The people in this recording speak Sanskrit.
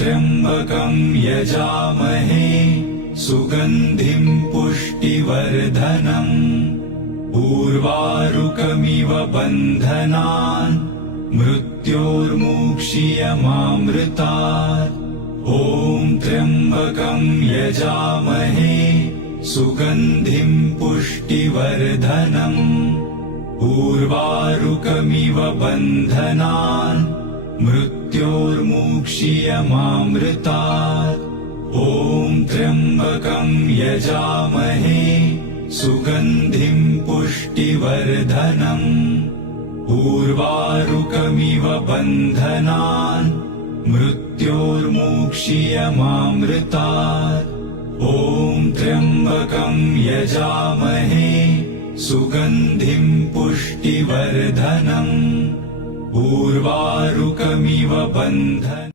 त्र्यम्बकं यजामहे सुगन्धिं पुष्टिवर्धनम् उर्वारुकमिव बन्धनान् मृत्योर्मुक्षीयमामृतात् ॐ त्र्यम्बकं यजामहे सुगन्धिं पुष्टिवर्धनम् उर्वारुकमिव बन्धनान् मृत्योर्मुक्षीयमामृतात् ॐ त्र्यम्बकं यजामहे सुगन्धिं पुष्टिवर्धनम् उर्वारुकमिव बन्धनान् मृत्योर्मुक्षीयमामृतात् ॐ त्र्यम्बकं यजामहे सुगन्धिं पुष्टिवर्धनम् उर्वारुकमिव बन्धनान्